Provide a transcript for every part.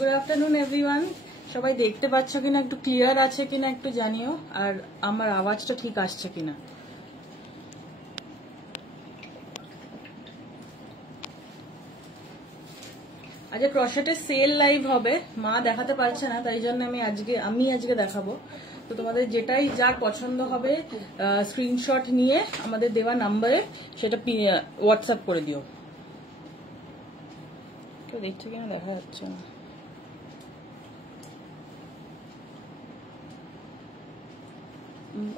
Good afternoon everyone. সবাই দেখতে পাচ্ছ কিনা, একটু ক্লিয়ার আছে কিনা একটু জানিও, আর আমার আওয়াজটা ঠিক আসছে কিনা। আজকে ক্রশেটের সেল লাইভ হবে, মা দেখাতে পারছে না, তাই জন্য আমি আজকে দেখাবো। তো তোমাদের যেটাই যার পছন্দ হবে স্ক্রিনশট নিয়ে আমাদের দেওয়া নাম্বারে সেটা হোয়াটসঅ্যাপ করে দিও। কেউ দেখছে কিনা দেখা যাচ্ছে না।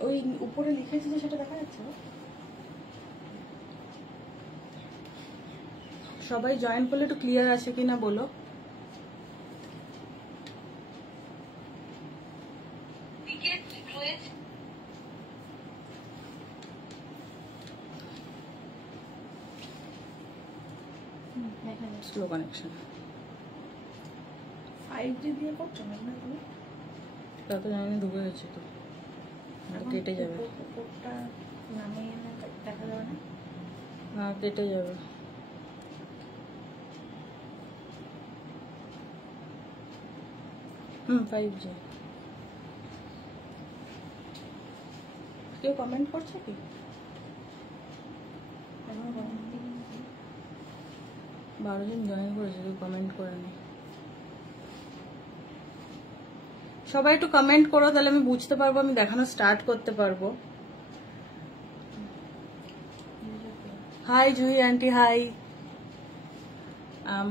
ওই উপরে লিখেছি যে সেটা দেখা যাচ্ছে না। সবাই জয়েন করলে একটু ক্লিয়ার আছে কিনা বলো। স্লো কানেকশন 5G দিয়ে করছো না তুমি? তা তো জানি, ঢুকে গেছে তো, কেটে যাবে। উপরটা নামিয়ে দেখা যাবে না? না, কেটে যাবে। হুম, 5G। কেউ কমেন্ট করছে কি? 12 জন জয়েন করেছে, কেউ কমেন্ট করেনি। সবাই একটু কমেন্ট করো, তাহলে আমি বুঝতে পারবো, আমি দেখানো স্টার্ট করতে পারবো। Hi Juhi aunty, hi.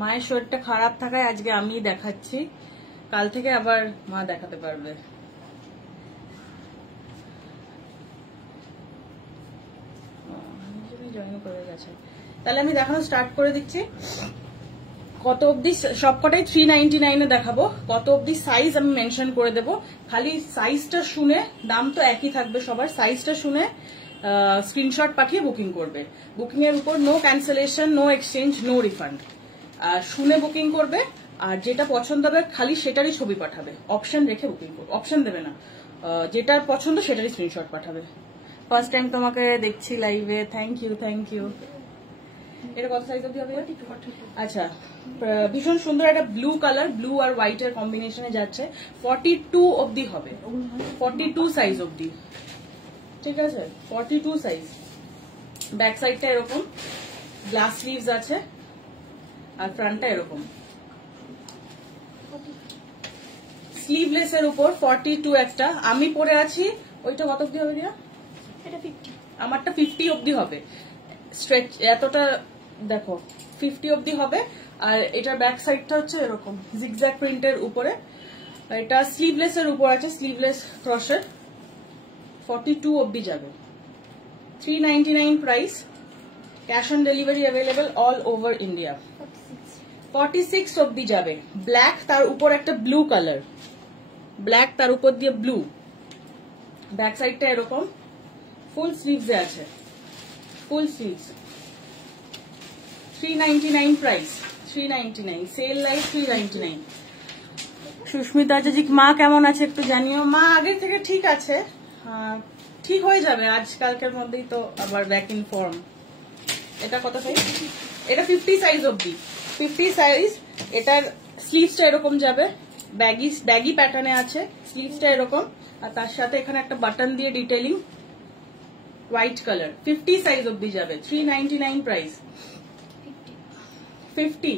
মায়ের শরীরটা খারাপ থাকায় আজকে আমি দেখাচ্ছি, কাল থেকে আবার মা দেখাতে পারবে। জয়েন করে গেছে, তাহলে আমি দেখানো স্টার্ট করে দিচ্ছি। কত অবধি সবকটাই 399 দেখাবো, কত অবধি সাইজ আমি মেনশন করে দেবো। খালি সাইজটা শুনে, দাম তো একই থাকবে সবার, সাইজটা শুনে স্ক্রিনশট পাঠিয়ে বুকিং করবে। বুকিং এর উপর no cancellation, no exchange, no refund. শুনে বুকিং করবে, আর যেটা পছন্দ হবে খালি সেটারই ছবি পাঠাবে, অপশন রেখে বুকিং করবে, অপশন দেবে না, যেটার পছন্দ সেটারই স্ক্রিনশট পাঠাবে। ফার্স্ট টাইম তোমাকে দেখছি লাইভে, থ্যাংক ইউ থ্যাংক ইউ। এটা কত সাইজ অবধি হবে? আচ্ছা, ভীষণ সুন্দর একটা ব্লু কালার, ব্লু আর হোয়াইট এর কম্বিনেশনে যাচ্ছে। 42 অবধি হবে, 42 সাইজ অবধি, ঠিক আছে? 42 সাইজ। ব্যাক সাইডটা এরকম, গ্লাস স্লিভস আছে, আর ফ্রন্টটা এরকম স্লিভলেস এর উপর 42 একটা। আমি পরে আছি, ওইটা কত অবধি হবে দিয়া? এটা 50, আমারটা 50 অবধি হবে। স্ট্রেচ এতটা দেখো, 50 অবধি হবে। আর এটার ব্যাক সাইডটা হচ্ছে এরকম জিগজ্যাগ প্রিন্টের উপরে। এটা স্লিভলেস এর উপর আছে, স্লিভলেস ক্রশের। 42 অবধি যাবে, 399 price. Cash on delivery available all over India. 46 অবধি যাবে, ব্ল্যাক তার উপর একটা ব্লু কালার, ব্ল্যাক তার উপর দিয়ে ব্লু। ব্যাক সাইডটা এরকম, ফুল স্লিভসে আছে, full sleeves. 399 price, 399 sale live 399। Susmita Acharya, মা কেমন আছে একটু জানিও। মা আগের থেকে ঠিক আছে, ঠিক হয়ে যাবে আজকালকের মধ্যেই তো আবার ব্যাক ইন ফর্ম। এটা কত সাইজ? এটা 50 সাইজ অবধি, 50 সাইজ। এটার স্লিভসটা এরকম যাবে, ব্যাগি প্যাটার্নে আছে, স্লিভসটা এরকম, আর তার সাথে এখানে একটা বাটন দিয়ে ডিটেইলিং, হোয়াইট কালার। 50 সাইজ অবধি যাবে, 399 প্রাইস। 50।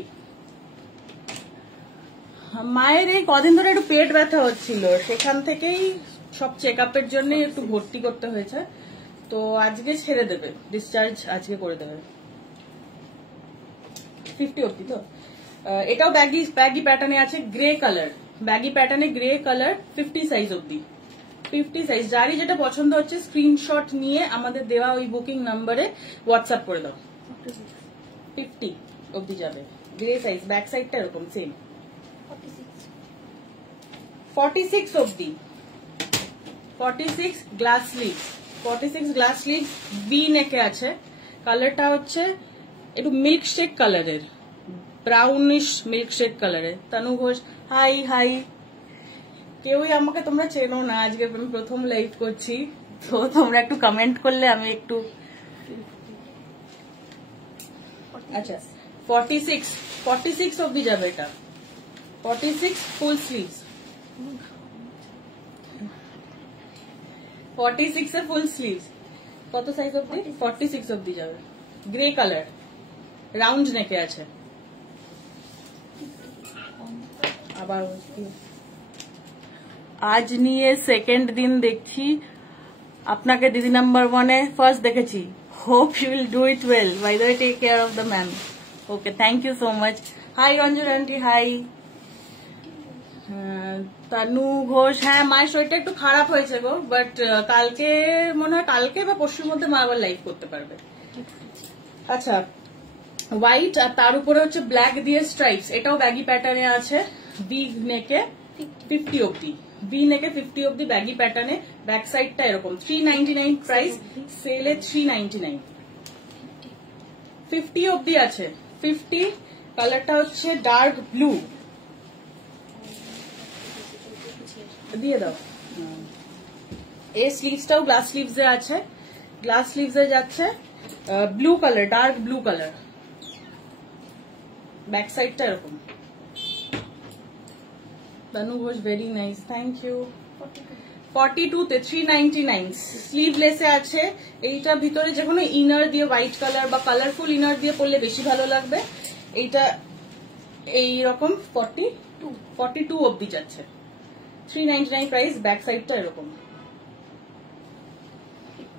মায়ের এই কদিন ধরে একটু পেট ব্যথা হচ্ছিল, সেখান থেকেই সব চেক আপের জন্য একটু ভর্তি করতে হয়েছে, তো আজকে ছেড়ে দেবে, ডিসচার্জ আজকে করে দেবে। 50 অবধি তো। এটাও ব্যাগি প্যাটার্নে আছে, গ্রে কালার, ব্যাগি প্যাটার্নে গ্রে কালার। 50 সাইজ অবধি, 50 সাইজ। যারই যেটা পছন্দ হচ্ছে স্ক্রিনশট নিয়ে আমাদের দেওয়া ওই বুকিং নাম্বারে হোয়াটসঅ্যাপ করে দাও। 50 অবধি যাবে, গ্রে সাইজ, ব্যাক সাইডটা এরকম সেম। 46 অবধি, 46 glass sleeve, 46 glass sleeve, V নেকে আছে। কালারটা হচ্ছে একটু মিল্ক শেক কালারের, ব্রাউনিশ মিল্ক শেক কালারের। Tanu Ghosh, hi hi. কেউই আমাকে তোমরা চেনো না, আজকে আমি প্রথম লাইভ করছি, তো তোমরা একটু কমেন্ট করলে আমি একটু। আচ্ছা, 46 অবধি যাবে এটা, 46 ফুল স্লিভস, 46 এ ফুল স্লিভস। কত সাইজ অবধি? 46 অবধি যাবে। গ্রে কালার, রাউন্ড নেকে আছে। আবার আজ নিয়ে সেকেন্ড দিন দেখছি আপনাকে দিদি নাম্বার 1-এ ফার্স্ট দেখেছি। Hope you will do it well. By the way, take care of the ma'am. Okay, thank you so much. Hi Ranjan aunty, hi. Tanu Ghosh, হ্যাঁ মায়ের শরীরটা একটু খারাপ হয়েছে গো, বাট কালকে মনে হয় কালকে বা পরশুর মধ্যে মা আবার লাইভ করতে পারবে। আচ্ছা, হোয়াইট আর তার উপরে হচ্ছে ব্ল্যাক দিয়ে স্ট্রাইপস, এটাও ব্যাগি প্যাটার্নে আছে। ভি নেকে 50 অব্দি, ভি নেকে 50 অব্দি ব্যাগি প্যাটার্নে। ব্যাক সাইডটা এরকম। 399 প্রাইস, সেলে 399। 50 অব্দি আছে। 50 কালারটা হচ্ছে ডার্ক ব্লু। দিয়ে দাও। এই স্লিভসটাও গ্লাস স্লিভস এ আছে, গ্লাস স্লিভস এ যাচ্ছে। Blue colour, dark blue colour. Back সাইডটা এরকম। Tanu Ghosh, very nice, thank you. 42 তে 399 স্লিভলেসে আছে। এইটা ভিতরে যে কোনো ইনার দিয়ে হোয়াইট কালার বা কালারফুল ইনার দিয়ে পরলে বেশি ভালো লাগবে। এইটা এইরকম 42 অব্দি যাচ্ছে। 399 প্রাইস, ব্যাক সাইডটা এরকম।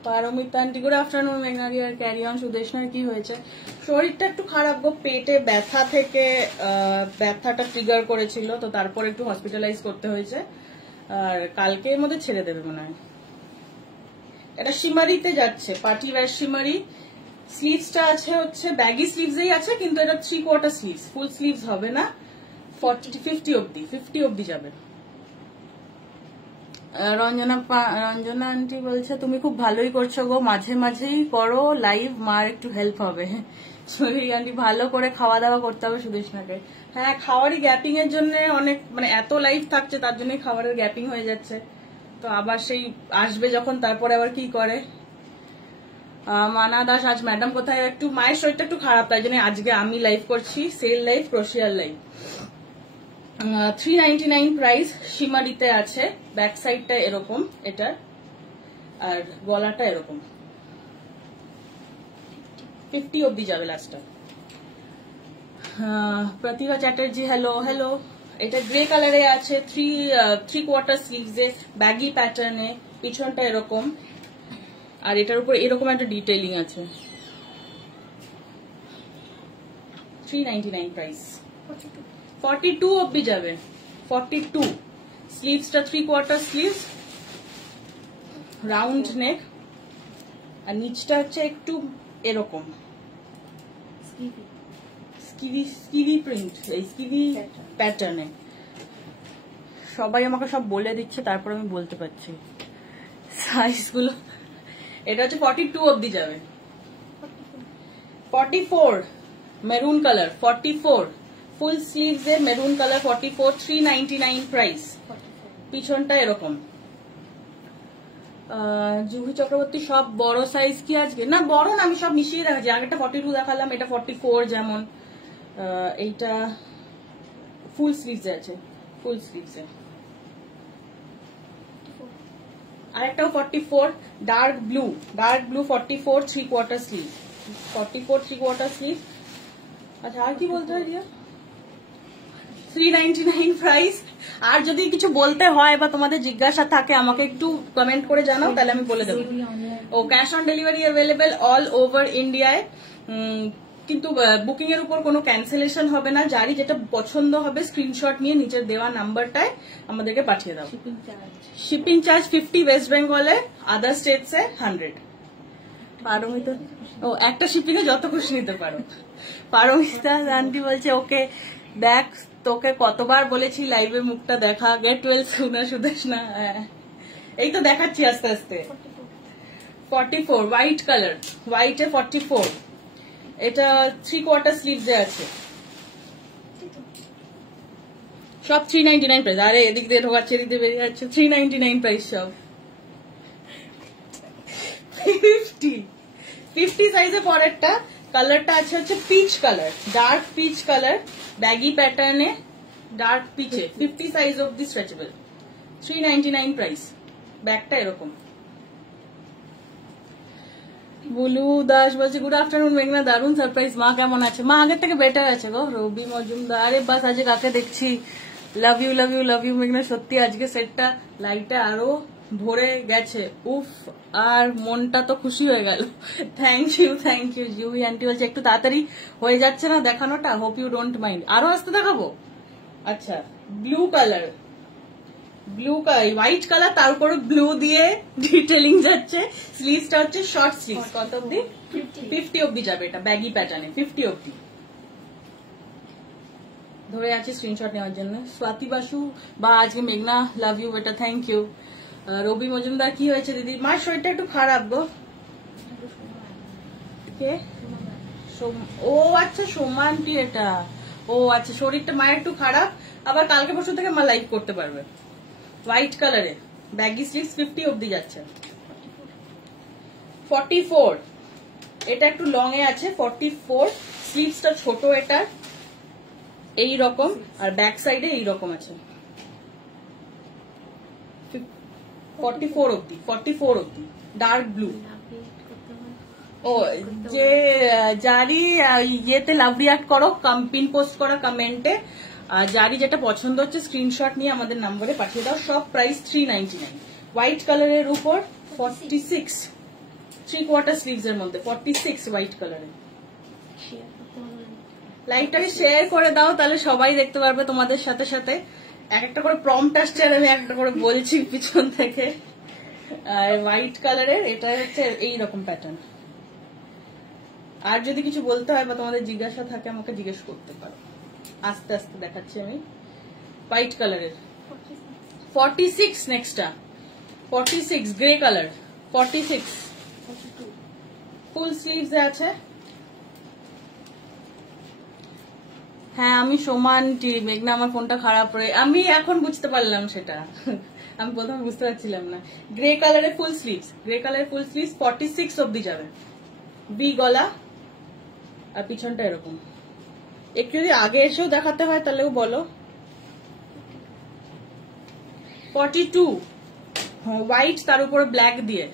Paromita aunty, good afternoon. মেঘনারি আর ক্যারি অন। সুদেশনার কি হয়েছে? শরীরটা একটু খারাপ গো, পেটে ব্যথা থেকে ব্যথাটা ট্রিগার করেছিল, তো তারপর একটু হসপিটালাইজ করতে হয়েছে। আর কালকের মধ্যে ছেড়ে দেবে মনে হয়। এটা শিমারিতে যাচ্ছে, পার্টি ওয়্যার শিমারি। স্লিভসটা আছে হচ্ছে ব্যাগি স্লিভসেই আছে, কিন্তু এটা 3/4 স্লিভস, ফুল স্লিভস হবে না। 50 অব্দি যাবে। রঞ্জনা আন্টি বলছে তুমি খুব ভালোই করছো গো, মাঝে মাঝেই করো লাইভ, মার একটু হেল্প হবে। সুধীর আন্টি, ভালো করে খাওয়া দাওয়া করতে হবে সুদেশনাকে। হ্যাঁ, খাওয়ারই গ্যাপিং এর জন্য অনেক, মানে এত লাইভ থাকছে তার জন্য খাবারের গ্যাপিং হয়ে যাচ্ছে। তো আবার সেই আসবে যখন, তারপরে আবার কি করে। মানা দাস, আজ ম্যাডাম কোথায়? একটু মায়ের শরীরটা একটু খারাপ, তাই জন্য আজকে আমি লাইভ করছি। সেল লাইভ, ক্রোশিয়ার লাইভ। 399 প্রাইস, শিমারিতে আছে। ব্যাক সাইডটা এরকম এটা, আর গলাটা এরকম। 50 অব্দি যাবে লাস্টটা। প্রতিভা চ্যাটার্জি, হ্যালো হ্যালো। এটা গ্রে কালারে আছে, 3/4 স্লিভসে, ব্যাগি প্যাটার্নে, পিছনটা এরকম, আর এটার উপর এরকম একটা ডিটেইলিং আছে। 399 প্রাইস। 42 অব্দি যাবে। 42 স্লিভসটা 3/4 স্লিভস, রাউন্ড নেক, আর নিচটা হচ্ছে একটু এরকম স্কিভি প্রিন্ট, এই স্কিভি প্যাটার্নে। সবাই আমাকে সব বলে দিচ্ছে, তারপর আমি বলতে পারছি সাইজগুলো। এটা হচ্ছে 42 অব্দি যাবে। 44 মেরুন কালার, 44 ফুল স্লিভস এর মেরুন কালার, 44, 399 প্রাইস। পিছনটা এরকম। জুহি চক্রবর্তী, সব বড় সাইজ কি আজকে? না বড় না, আমি সব মিশিয়ে দেখাচ্ছি। আগেটা 42 দেখালাম, এটা 44, যেমন এইটা ফুল স্লিভস আছে, ফুল স্লিভস এ। আরেকটাও 44 ডার্ক ব্লু, 44 3/4 স্লিভ, 44 3/4 স্লিভ। আচ্ছা, আর কি বলতে হয় রিয়া? 399 প্রাইস। আর যদি কিছু বলতে হয় বা তোমাদের জিজ্ঞাসা থাকে আমাকে একটু কমেন্ট করে জানাও, তাহলে আমি বলে দেবো। ও cash on delivery available all over ইন্ডিয়ায়, কিন্তু বুকিং এর উপর কোনো ক্যান্সেলেশন হবে না। যারই যেটা পছন্দ হবে স্ক্রিনশট নিয়ে নিচের দেওয়া নাম্বারটায় আমাদেরকে পাঠিয়ে দাও। শিপিং চার্জ 50 ওয়েস্ট বেঙ্গলে, আদার স্টেটসে 100। পারমিতা, ও একটা শিপিং এ যত খুশি নিতে পারো। পারমিতা আন্টি বলছে ওকে দেখ, তোকে কতবার বলেছি লাইভে মুখটা দেখা, গেট ওয়েল সুনা সুদেশনা। এই তো দেখাচ্ছি আস্তে আস্তে। 44 হোয়াইট কালার, হোয়াইটে 44, এটা 3/4 স্লিভস এ আছে। সব 399 প্রাইস। আরে এদিক দিয়ে ঢোকাচ্ছে, এদিক দিয়ে বেরিয়ে যাচ্ছে। 399 প্রাইস সব। 50 সাইজে পরেরটা কালারটা আছে হচ্ছে peach colour, dark peach colour, baggy প্যাটার্নে, ডার্ক পিচে 50 size of the stretchable, 399 price. ব্যাগটা এরকম। বুলু দাস বলছে গুড আফটারনুন মেঘনা, দারুন সারপ্রাইজ। মা কেমন আছে? মা আগের থেকে বেটার আছে গো। রবি মজুমদার, আরে বাস আজকে কাকে দেখছি, love you love you love you মেঘনা। সত্যি আজকে সেটটা লাইটে আরো ভরে গেছে, উফ, আর মনটা তো খুশি হয়ে গেল। থ্যাংক ইউ জুহি আন্টি বলছে একটু তাড়াতাড়ি হয়ে যাচ্ছে না দেখানোটা, হোপ ইউ ডোন্ট মাইন্ড। আরো আসতে দেখাবো? আচ্ছা, blue colour, blue colour, white colour, তার উপরে ব্লু দিয়ে ডিটেলিং যাচ্ছে। স্লিভসটা হচ্ছে শর্ট স্লিভ, কত অব্দি? 50 অব্দি যাবে। এটা ব্যাগি প্যাটার্নে 50 অব্দি। ধরে আছে স্ক্রিনশট নেওয়ার জন্য। স্বাতি বাসু বা আজকে মেঘনা লাভ ইউ বেটা, থ্যাংক ইউ। রবি মজুমদার কি হয়েছে দিদি? মার শরীরটা একটু খারাপ গো। কে? ও আচ্ছা, সোমা আন্টি এটা। ও আচ্ছা, শরীরটা মায়ের একটু খারাপ, আবার কালকে পরশু থেকে মা লাইভ করতে পারবে। হোয়াইট কালারে ব্যাগি স্লিভস 50 অব্দি যাচ্ছে। 44, এটা একটু লং এ আছে। 44, স্লিভসটা ছোট এটা এই রকম, আর ব্যাক সাইডে এই রকম আছে। 44 অব্দি, 44 অব্দি, ডার্ক ব্লু। ও যে যারি ইয়েতে লাভ রিয়াক্ট করো, পিন পোস্ট করা কমেন্টে, যারি যেটা পছন্দ হচ্ছে স্ক্রিনশট নিয়ে আমাদের নম্বরে পাঠিয়ে দাও। সব প্রাইস 399। হোয়াইট কালারের উপর 46, 3/4 স্লিভস এর মধ্যে 46 হোয়াইট কালারের। লাইভটাকে শেয়ার করে দাও, তাহলে সবাই দেখতে পারবে তোমাদের সাথে সাথে। এক একটা করে প্রম্পট আসছে আর আমি একটা করে বলছি পিছন থেকে। আর হোয়াইট কালারের এটা হচ্ছে এইরকম প্যাটার্ন। আর যদি কিছু বলতে হয় বা তোমাদের জিজ্ঞাসা থাকে আমাকে জিজ্ঞেস করতে পারো। আস্তে আস্তে দেখাচ্ছি আমি। হোয়াইট কালারের 46, নেক্সটটা 46 গ্রে কালার, 46 ফুল স্লিভস আছে। হ্যাঁ আমি সোমা আন্টি, মেঘনা আমার ফোনটা খারাপ হয়ে, আমি এখন বুঝতে পারলাম সেটা। আমি প্রথমে বুঝতে পারছিলাম না। গ্রে কালারের ফুল স্লিভস, গ্রে কালারের ফুল স্লিভস 46 অব্দি যাবে। বি গলা, আর পিছনটা এরকম। একটু যদি আগে এসেও দেখাতে হয় তাহলেও বলো। 42, হোয়াইট তার উপরে ব্ল্যাক দিয়ে,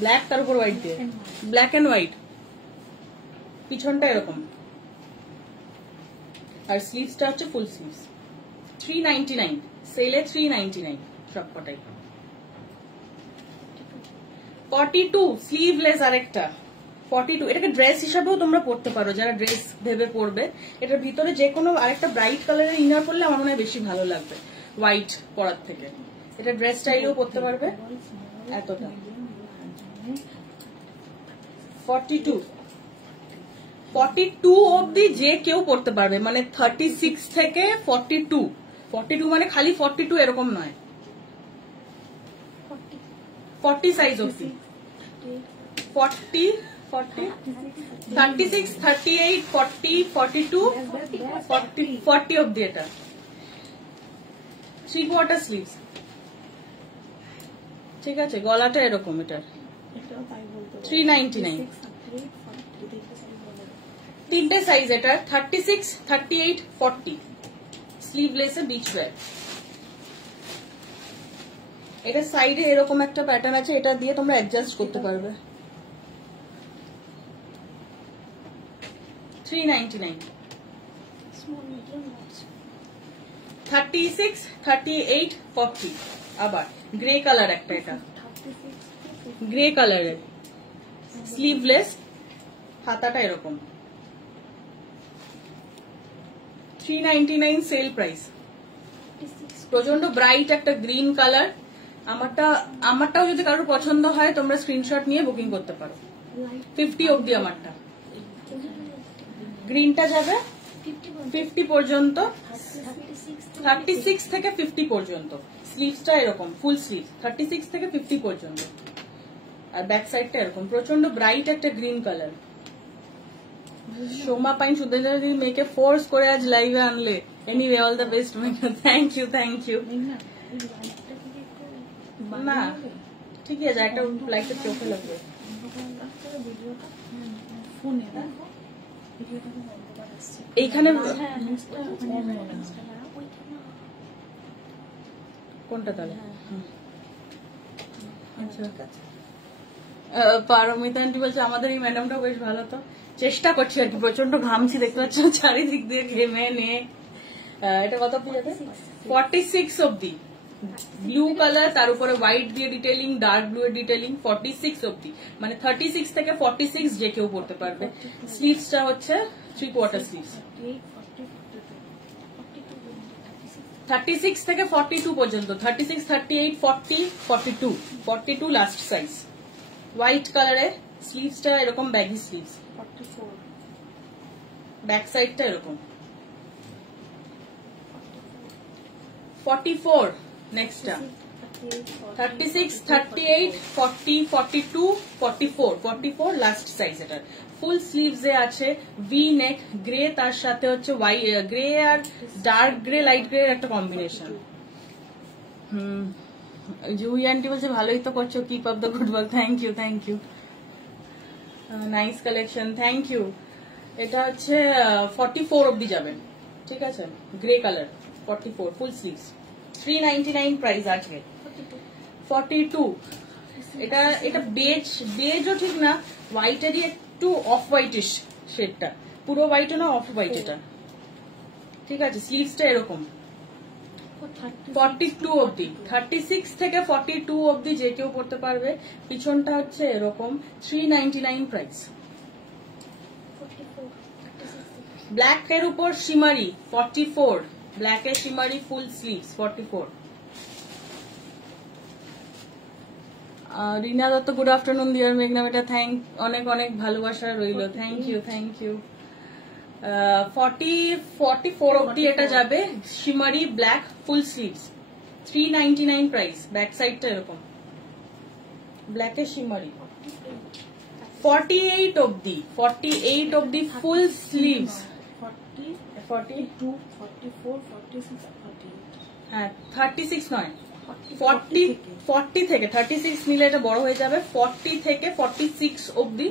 ব্ল্যাক তার উপর হোয়াইট দিয়ে, ব্ল্যাক এন্ড হোয়াইট, পিছনটা এরকম, আর স্লিভসটা হচ্ছে ফুল স্লিভস। 399, সেলে 399 সবকটাই। 42 স্লিভলেস আরেকটা 42, এটাকে ড্রেস হিসাবেও তোমরা পরতে পারো যারা ড্রেস ভেবে পরবে। এটার ভিতরে যে কোনো আরেকটা ব্রাইট কালারের ইনার পরলে আমার মনে হয় বেশি ভালো লাগবে হোয়াইট পরার থেকে। এটা ড্রেস স্টাইলেও পরতে পারবে। এতটা 42 অব্দি যে কেউ পরতে পারবে, মানে 36 থেকে 42 মানে খালি 42 এরকম নয়, 40 সাইজ অব্দি, 40, 36, 38, 40, 42, 40 অব্দি। এটা 3/4 স্লিভস, ঠিক আছে। গলাটা এরকম, এটার 399। তিনটে সাইজ এটার, 36, 38, 40 স্লিভলেসে বিচ ওয়্যার। এটা সাইডে এরকম একটা প্যাটার্ন আছে, এটা দিয়ে তোমরা অ্যাডজাস্ট করতে পারবে। 399। 36, 38, 40 আবার গ্রে কালার একটা, এটা গ্রে কালারের স্লিভলেস, হাতাটা এরকম। 399 সেল প্রাইস। প্রচন্ড ব্রাইট একটা গ্রিন কালার। আমারটাও যদি কারোর পছন্দ হয় তোমরা স্ক্রিনশট নিয়ে বুকিং করতে পারো। 50 অব্দি আমারটা। গ্রিনটা যাবে 50 পর্যন্ত, 36 থেকে 50 পর্যন্ত। স্লিভসটা এরকম ফুল স্লিভ, 36 থেকে 50 পর্যন্ত। আর ব্যাক সাইডটা এরকম প্রচন্ড ব্রাইট একটা গ্রিন কালার। সোমা পাইন সুদেন্দা দিদি মেয়েকে ফোর্স করে আজ লাইভে আনলে। এনিওয়ে অল দ্য বেস্ট মেয়েকে। Thank you. না ঠিকই আছে, একটা লাইটটা চোখে লাগবে। এইখানে হ্যাঁ কোনটা তাহলে? আচ্ছা পারমিতা আন্টি বলছে আমাদের এই ম্যাডামটা বেশ ভালো, তো চেষ্টা করছি আর কি, প্রচন্ড ঘামছি দেখতে পাচ্ছ চারিদিক দিয়ে ঘেমে নিয়ে। এটা কত অব্দি যাবে? 46 অব্দি ব্লু কালার, তার উপরে হোয়াইট দিয়ে ডিটেইলিং, ডার্ক ব্লু এর ডিটেইলিং, 46 অব্দি, মানে 36 থেকে 46 যে কেউ পড়তে পারবে। স্লিভসটা হচ্ছে 3/4 স্লিভস, 36 থেকে 42 পর্যন্ত, 36, 38, 40, 42, 42 লাস্ট সাইজ। হোয়াইট কালারের স্লিভসটা এরকম ব্যাগি স্লিভস, 44 ব্যাক সাইডটা এরকম 44। নেক্সটটা 36, 38, 40, 42, 44, 44 লাস্ট সাইজ। এটা ফুল স্লিভস এ আছে, ভি নেক, গ্রে, তার সাথে হচ্ছে গ্রে আর ডার্ক গ্রে, লাইট গ্রে একটা কম্বিনেশন। জুই আন্টি বলছে ভালোই তো করছো, keep up the good work. Thank you, thank you, nice collection, thank you. এটা হচ্ছে 44 অব্দি যাবে, ঠিক আছে, grey colour 44 full sleeves, 399 price আছে। 42 এটা এটা বেজও ঠিক না, হোয়াইটেরই একটু অফ হোয়াইটিশ শেডটা, পুরো হোয়াইটও না, অফ হোয়াইট এটা, ঠিক আছে। স্লিভসটা এরকম 42 অব্দি, 36 থেকে 42 অব্দি যে কেউ পড়তে পারবে। পিছনটা হচ্ছে এরকম, 399 প্রাইস। ব্ল্যাক এর উপর শিমারি 44, ব্ল্যাক এর শিমারি ফুল স্লিভস 44। রিনা দত্ত গুড আফটারনুন ডিয়ার মেঘনা বেটা, অনেক অনেক ভালোবাসা রইল, থ্যাংক ইউ, থ্যাংক ইউ। 44 অব্দি এটা যাবে, শিমারি ব্ল্যাক ফুল স্লিভস, 399 প্রাইস। ব্যাক সাইডটা এরকম ব্ল্যাক এর শিমারি। 48 অব্দি, 48 অব্দি ফুল স্লিভস, 42, 44 46 48 হ্যাঁ 36 নয় 40 থেকে 36 নিলে এটা বড় হয়ে যাবে, 40 থেকে 46 অব্দি,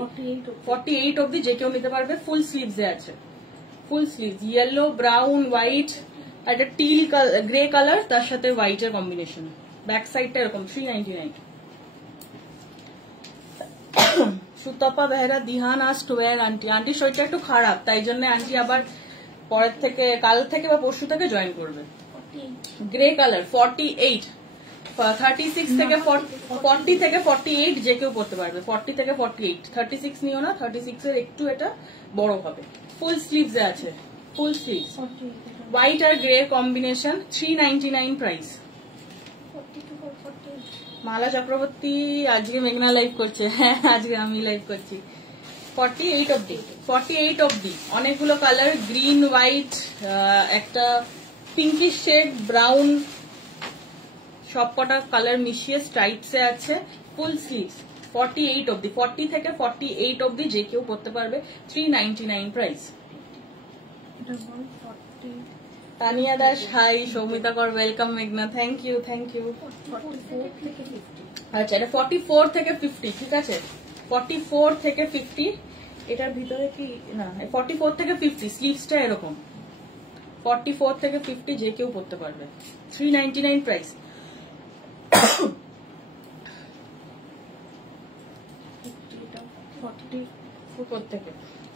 48 অব্দি যে কেউ নিতে পারবে। ফুল স্লিভস এ আছে, full sleeves, yellow, brown, white, একটা টিল গ্রে কালার, তার সাথে হোয়াইট এর কম্বিনেশন। ব্যাক সাইডটা এরকম 399। সুতপা বেহরা দিহান আস্ট ওয়্যার আন্টি, আন্টির শরীরটা একটু খারাপ, তাই জন্য আন্টি আবার পরের থেকে, কাল থেকে বা পরশু থেকে জয়েন করবে। গ্রে কালার 48, 36 থেকে 40 থেকে 48 যে কেউ পড়তে পারবে, 40 থেকে 48, 36 নিও না, 36 এর একটু এটা বড় হবে। ফুল স্লিভস এ আছে, ফুল স্লিভস, হোয়াইট আর গ্রে কম্বিনেশন, 399 প্রাইস। মালা চক্রবর্তী আজকে মেঘনা লাইভ করছে, হ্যাঁ আজকে আমি লাইভ করছি। 48 অব্দি, 48 অব্দি অনেকগুলো কালার, গ্রিন, হোয়াইট, একটা পিঙ্কিশ শেড, ব্রাউন, সবকটা কালার মিশিয়ে স্ট্রাইপস এ আছে, ফুল স্লিভস 48 অব্দি, 40 থেকে 48 অব্দি যে কেউ পড়তে পারবে, 399 প্রাইস। তানিয়া দাস হাই, সৌমিতা কর ওয়েলকাম মেঘনা, থ্যাংক ইউ, থ্যাংক ইউ। আচ্ছা এটা 44 থেকে 50, ঠিক আছে, 44 থেকে 50, এটার ভিতরে কি না, 44 থেকে 50 স্লিভসটা এরকম, 44 থেকে 50 যে কেউ পড়তে পারবে, 399 প্রাইস।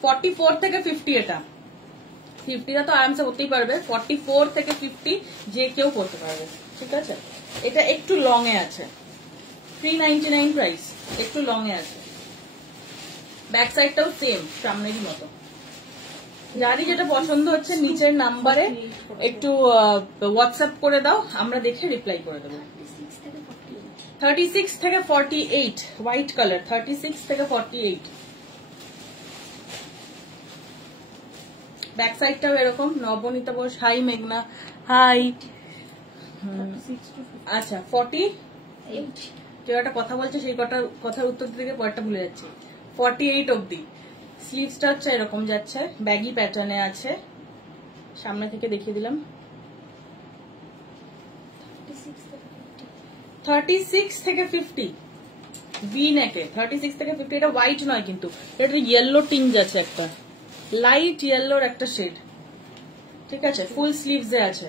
44 থেকে 50 এটা, 50টা তো আরামসে করতেই পারবে, 44 থেকে 50 যে কেউ করতে পারবে, ঠিক আছে। এটা একটু লং এ আছে, 399 প্রাইস, একটু লং এ আছে। ব্যাক সাইডটাও সেম সামনেরই মতো। যারই যেটা পছন্দ হচ্ছে নিচের নাম্বারে একটু হোয়াটসঅ্যাপ করে দাও, আমরা দেখে রিপ্লাই করে দেবো। 36 থেকে 48 হোয়াইট কালার, 36 থেকে 48। ব্যাক সাইডটাও এরকম। নবনীতা বোস হাই, মেঘনা হাই। আচ্ছা 48, কেউ একটা কথা বলছে, সেই কথার উত্তর দিতে গিয়ে পরেরটা ভুলে যাচ্ছি। 48 অব্দি স্লিভসটা হচ্ছে এরকম যাচ্ছে, ব্যাগি প্যাটার্নে আছে, সামনে থেকে দেখিয়ে দিলাম। 36 থেকে 50 ভি নেকে, 36 থেকে 50, এটা হোয়াইট নয় কিন্তু, এটা ইয়েলো টিঞ্জ আছে একটা, লাইট ইয়েলোর একটা শেড, ঠিক আছে, ফুল স্লিভস এ আছে।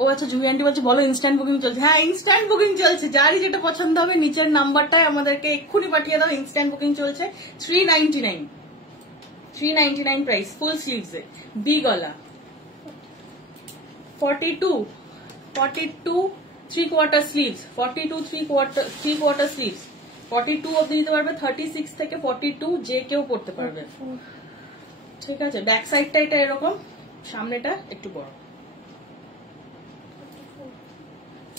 ও আচ্ছা, জুহি আন্টি বলছে বলো ইনস্ট্যান্ট বুকিং চলছে। হ্যাঁ, ইনস্ট্যান্ট বুকিং চলছে, যারই যেটা পছন্দ হবে নিচের নাম্বারটায় আমাদেরকে এক্ষুনি পাঠিয়ে দাও। ইনস্ট্যান্ট বুকিং চলছে। 399 প্রাইস, ফুল স্লিভস এ, বি গলা। 42 3/4 স্লিভস, 42 3/4 স্লিভস, 42 অব্দি নিতে পারবে। 36 থেকে 42 যে কেউ পড়তে পারবে, ঠিক আছে। ব্যাক সাইডটা এটা এরকম, সামনেটা একটু বড়।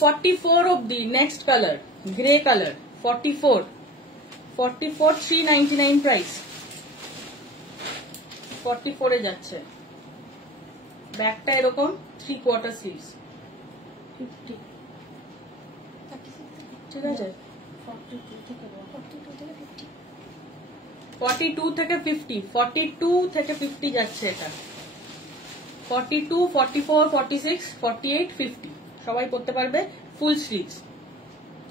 44 অব্দি next colour, grey colour. 44 399 price, 44 এ যাচ্ছে। ব্যাকটা এরকম 3/4 স্লিভস, 50 ঠিক আছে। 42 থেকে 50 42 থেকে 50 যাচ্ছে এটা। 42, 44, 46, 48, 50 সবাই পড়তে পারবে, ফুল স্লিভস।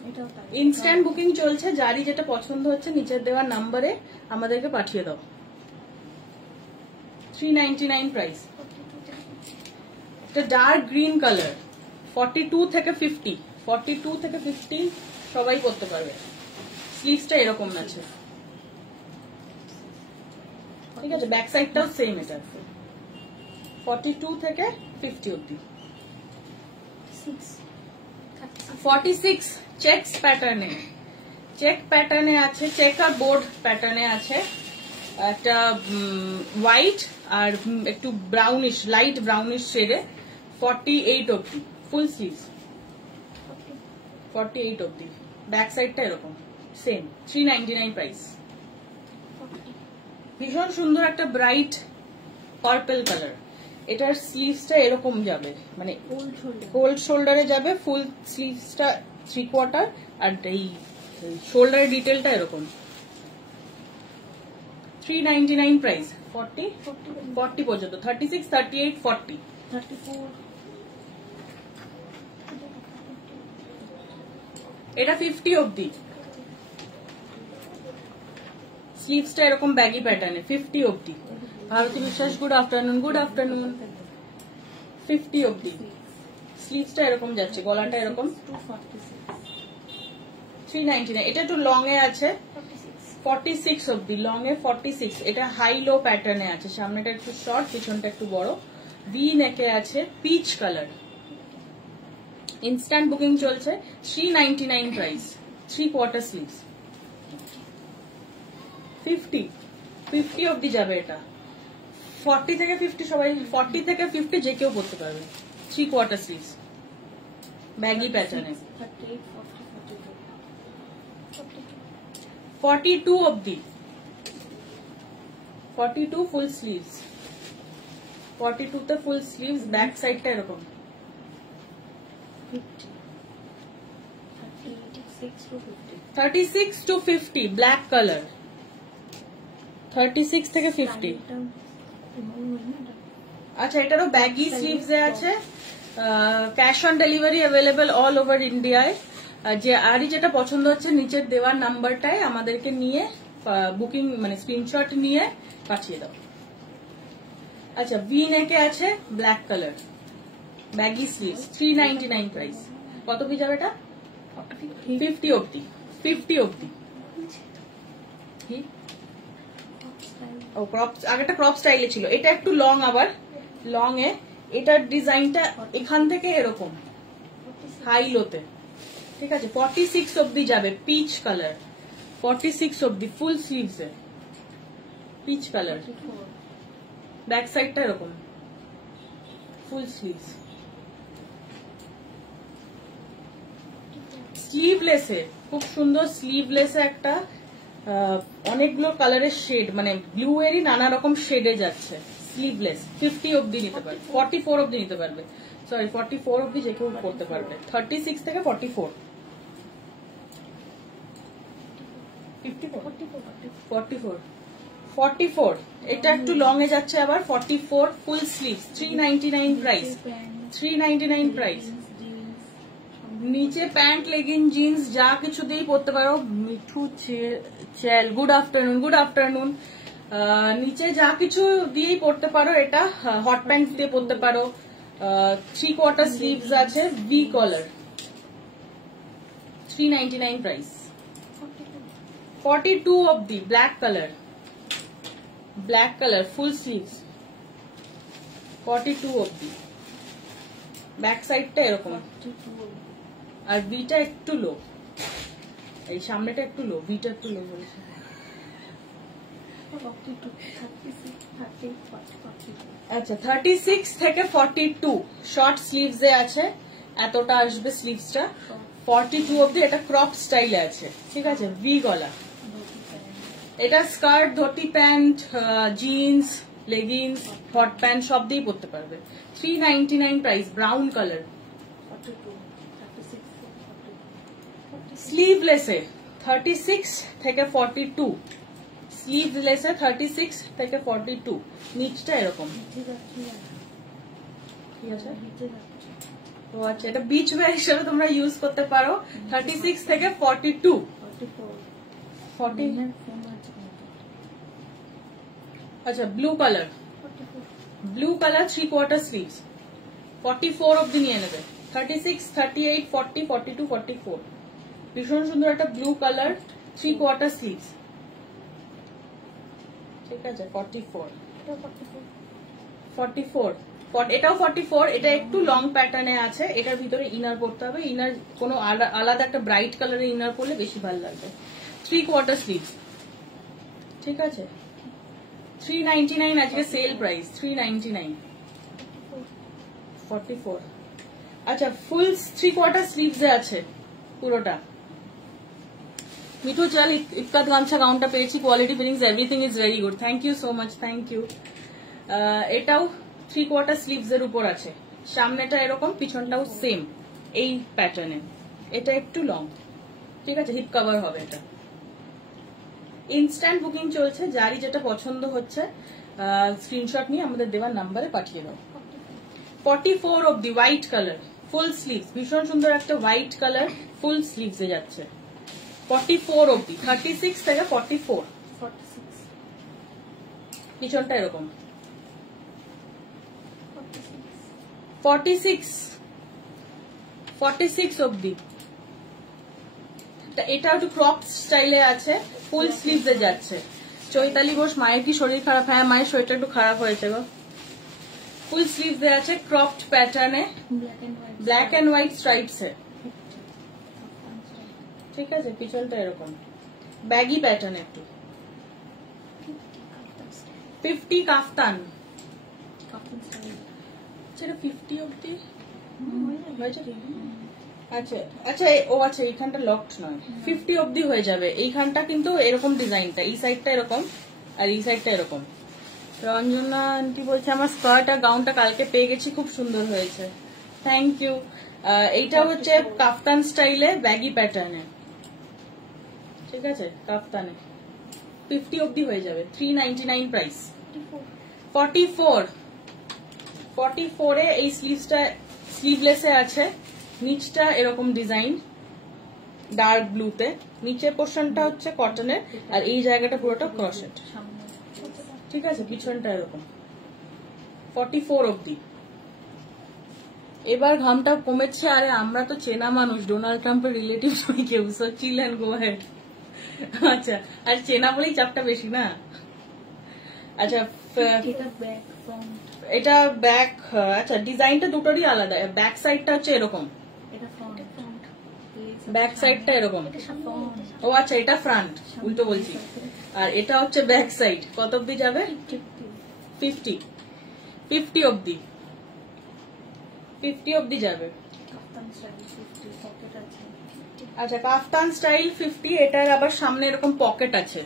এটাও তাই। ইনস্ট্যান্ট বুকিং চলছে, যারই যেটা পছন্দ হচ্ছে নিচের দেওয়া নাম্বারে আমাদেরকে পাঠিয়ে দাও। 399 প্রাইস। এটা ডার্ক গ্রিন কালার, 42 থেকে 50 সবাই পড়তে পারবে। স্লিভসটা এরকম আছে, ঠিক আছে। ব্যাক সাইডটাও সেম এটা, 42 থেকে 50 অব্দি। 46 চেকস প্যাটার্নে, আছে, চেকার বোর্ড প্যাটার্নে আছে। একটা হোয়াইট আর একটু ব্রাউনিশ, লাইট ব্রাউনিশ শেডে। 48 অব্দি ফুল স্লিভস, 48 অব্দি। ব্যাক সাইডটা এরকম সেম, 399 প্রাইস। ভীষণ সুন্দর একটা ব্রাইট পার্পল কালার। এটার স্লিভসটা এরকম যাবে, মানে কোল্ড শোল্ডারে যাবে, ফুল স্লিভসটা 3/4 আর এই শোল্ডারের ডিটেলটা এরকম। 399 প্রাইস, 40 পর্যন্ত, 36, 38, 40। 34 এটা 50 অব্দি, স্লিভসটা এরকম ব্যাগি প্যাটার্নে, 50 অব্দি। ভারতী বিশ্বাস গুড আফটারনুন, 50 অব্দি। স্লিভসটা এরকম যাচ্ছে, গলাটা এরকম। 399। এটা একটু লং এ আছে, 46 অব্দি, লং এ 46। এটা হাই লো প্যাটার্নে আছে, সামনেটা একটু শর্ট, পিছনটা একটু বড়। ভি নেকে আছে, পিচ কালার। ইনস্ট্যান্ট বুকিং চলছে, 399 প্রাইস, 3/4 স্লিভস। 50 অব্দি যাবে এটা। 40 থেকে 50 সবাই, 40 থেকে 50 যে কেউ পড়তে পারবে। 3/4 স্লিভস, ব্যাগি প্যাটার্নে। 38 40 42 42 অব্দি, 42 ফুল স্লিভস, 42 তে ফুল স্লিভস। ব্যাক সাইডটা এরকম। 36 to 50 ব্ল্যাক কালার, 36 থেকে 50। আচ্ছা, এটারও ব্যাগি স্লিভস এ আছে। Cash on delivery available all over ইন্ডিয়ায়। যে আরই যেটা পছন্দ হচ্ছে নিচের দেওয়ার নাম্বারটায় আমাদেরকে নিয়ে বুকিং, মানে স্ক্রিনশট নিয়ে পাঠিয়ে দাও। আচ্ছা, ভি নেকে আছে, black colour, baggy sleeves, 399 price. কত কি যাবে এটা? 50 অব্দি, 50 অব্দি। ও ক্রপ, আগেটা ক্রপ স্টাইলে ছিল, এটা একটু লং, আবার লং এ। এটার ডিজাইনটা এখান থেকে এরকম হাই লোতে, ঠিক আছে। 46 অব্দি যাবে, পিচ কালার, 46 অব্দি, ফুল স্লিভস এ, পিচ কালার। ব্যাক সাইডটা এরকম, ফুল স্লিভস। স্লিভলেসে, খুব সুন্দর স্লিভলেসে একটা অনেকগুলো কালারের শেড, মানে ব্লু এরই নানা রকম শেডে যাচ্ছে। স্লিভলেস, 50 অব্দি নিতে পারবে, 44 অব্দি নিতে পারবে, সরি 44 অব্দি যে কেউ করতে পারবে। 36 থেকে 44, 44। এটা একটু লং এ যাচ্ছে আবার, 44 ফুল স্লিভস, 399 প্রাইস, 399 প্রাইস। নিচে প্যান্ট, লেগিন, জিন্স যা কিছু দিয়েই পরতে পারো। মিঠু চেল, গুড আফটারনুন। নিচে যা কিছু দিয়েই পড়তে পারো, এটা হট প্যান্ট দিয়ে পড়তে পারো। 3/4 স্লিভস আছে, ভি কলার, 399 প্রাইস। 42 অব্দি, ব্ল্যাক কালার, ব্ল্যাক কালার ফুল স্লিভস, 42 অব্দি। ব্যাক সাইডটা এরকম, আর ভিটা একটু লো, এই সামনেটা একটু লো, ভিটা একটু লো বলছে। আচ্ছা 36 থেকে 42 শর্ট স্লিভস এ আছে, এতটা আসবে স্লিভসটা। 42 অব্দি এটা ক্রপ স্টাইলে আছে, ঠিক আছে, ভি গলা। এটা skirt, dhoti pant, jeans, leggings, hot pant সব দিয়েই পরতে পারবে। 399 প্রাইস, ব্রাউন কালার। স্লিভলেসে 36 থেকে 42, স্লিভলেসে 36 থেকে 42, নিচটা এরকম। ঠিক আছে, তো আচ্ছা এটা বিচ ওয়্যার হিসেবে তোমরা ইউজ করতে পারো। 36 থেকে 42, 40। আচ্ছা blue colour, blue colour 3/4 sleeves, 44 অব্দি নিয়ে নেবে। 36, 38, 40, 42, 44, ভীষণ সুন্দর একটা ব্লু কালার 3/4 স্লিভস, ঠিক আছে। 44, 44, এটাও 44, এটা একটু লং প্যাটার্নে আছে, এটার ভিতরে ইনার পড়তে হবে। ইনার কোনো আলাদা একটা ব্রাইট কালারের ইনার পরলে বেশি ভালো লাগবে। 3/4 স্লিভস, ঠিক আছে। 399 আজকে সেল প্রাইস, 399। 44, আচ্ছা ফুল 3/4 স্লিভস এ আছে পুরোটা। মিঠু চাল ইক্কাত গামছা গাউনটা পেয়েছি, quality fittings everything is very good, thank you so much, thank you. এটাও 3/4 স্লিভস এর উপর আছে, সামনেটা এরকম, পিছনটাও সেম এই প্যাটার্নে। এটা একটু লং, ঠিক আছে, হিপ কভার হবে এটা। ইনস্ট্যান্ট বুকিং চলছে, যারই যেটা পছন্দ হচ্ছে স্ক্রিনশট নিয়ে আমাদের দেওয়ার নাম্বারে পাঠিয়ে দাও। 44 অব্দি, হোয়াইট কালার ফুল স্লিভস, ভীষণ সুন্দর একটা হোয়াইট কালার ফুল স্লিভস এ যাচ্ছে। 44 অব্দি, 36 থেকে 44, পিছনটা এরকম। 46 অব্দি, এটা একটু ক্রপ স্টাইলে আছে, ফুল স্লিভস এ যাচ্ছে। চৈতালি ঘোষ, মায়ের কি শরীর খারাপ? হ্যাঁ মায়ের শরীরটা একটু খারাপ হয়েছে গো। ফুল স্লিভস এ আছে, ক্রপড প্যাটার্নে, ব্ল্যাক এন্ড হোয়াইট স্ট্রাইপস এ, ঠিক আছে, পিছনটা এরকম ব্যাগি প্যাটার্ন একটু। 50 কাফতান, সেটা 50 অব্দি হয়েছে। আচ্ছা আচ্ছা, ও আচ্ছা এইখানটা লকড নয়, 50 অব্দি হয়ে যাবে। এইখানটা কিন্তু এরকম ডিজাইনটা, এই সাইডটা এরকম আর এই সাইডটা এরকম। রঞ্জনা আন্টি বলছে আমার স্কার্ট আর গাউনটা কালকে পেয়ে গেছি, খুব সুন্দর হয়েছে, থ্যাংক ইউ। এইটা হচ্ছে কাফতান স্টাইলে ব্যাগি প্যাটার্নে, ঠিক আছে, কাফতানে 50 অব্দি হয়ে যাবে, 399 প্রাইস। 44 এ এই স্লিভসটা স্লিভলেসে আছে, নিচটা এরকম ডিজাইন ডার্ক ব্লুতে, নিচের পোর্শনটা হচ্ছে কটনের, আর এই জায়গাটা পুরোটা ক্রসেট, ঠিক আছে, পিছনটা এরকম। 44 অব্দি। এবার ঘামটা কমেছে, আরে আমরা তো চেনা মানুষ, ডোনাল্ড ট্রাম্পের রিলেটিভ নই কেউ, so chill and go ahead. আচ্ছা, আর চেনা বলেই চাপটা বেশি না। আচ্ছা এটা ব্যাক, আচ্ছা ডিজাইনটা দুটোরই আলাদা, ব্যাক সাইডটা হচ্ছে এরকম, ব্যাক সাইডটা এরকম। ও আচ্ছা এটা ফ্রন্ট, উল্টো বলছি, আর এটা হচ্ছে ব্যাক সাইড। কত অব্দি যাবে? 50 অব্দি, 50 অব্দি যাবে। আচ্ছা কাফতান স্টাইল 50, এটার আবার সামনে এরকম পকেট আছে,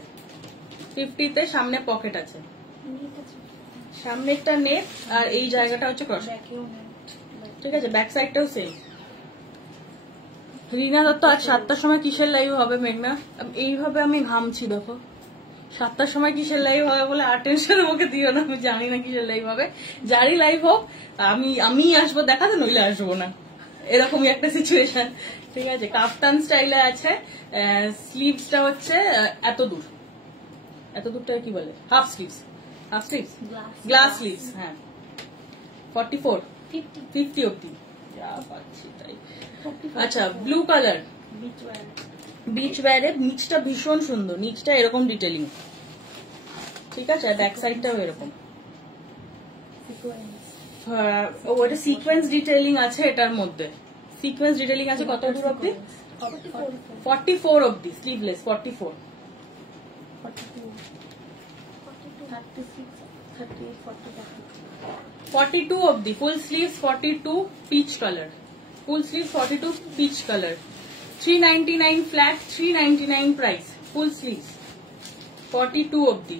50-তে সামনে পকেট আছে, সামনে একটা নেট, আর এই জায়গাটা হচ্ছে ক্রস, ঠিক আছে, ব্যাক সাইডটাও সেম। রিনা দত্ত আজ 7টার সময় কিসের লাইভ হবে? মেঘনা এইভাবে আমি ঘামছি দেখো, 7টার সময় কিসের লাইভ হবে বলে আর টেনশন আমাকে দিও না, আমি জানি না কিসের লাইভ হবে। যারই লাইভ হোক আমি আসবো দেখাতে, নইলে আসবো না, এরকমই একটা সিচুয়েশন, ঠিক আছে। কাফতান স্টাইলে আছে, স্লিভসটা হচ্ছে এত দূর, এত দূরটা কি বলে, half sleeves, half sleeves, Glass. Glass sleeves. হ্যাঁ 44 50. 50 অব্দি যা পাচ্ছি তাই। 44. আচ্ছা blue colour, Beach wear. Beach ওয়্যারের নিচটা ভীষণ সুন্দর, নিচটা এরকম ডিটেলিং, ঠিক আছে, আর ব্যাক সাইডটাও এরকম। Sequence. ওটা সিকোয়েন্স ডিটেইলিং আছে এটার মধ্যে, সিকোয়েন্স ডিটেইলিং আছে কত দূর অব্দি, 44. 44 অব্দি স্লিভলেস, 44 42. 36. 38. 40. 42 অব্দি ফুল sleeves, 42 peach colour, full sleeve 42 peach colour, 399 flat, 399 price, ফুল স্লিভস 42 অব্দি।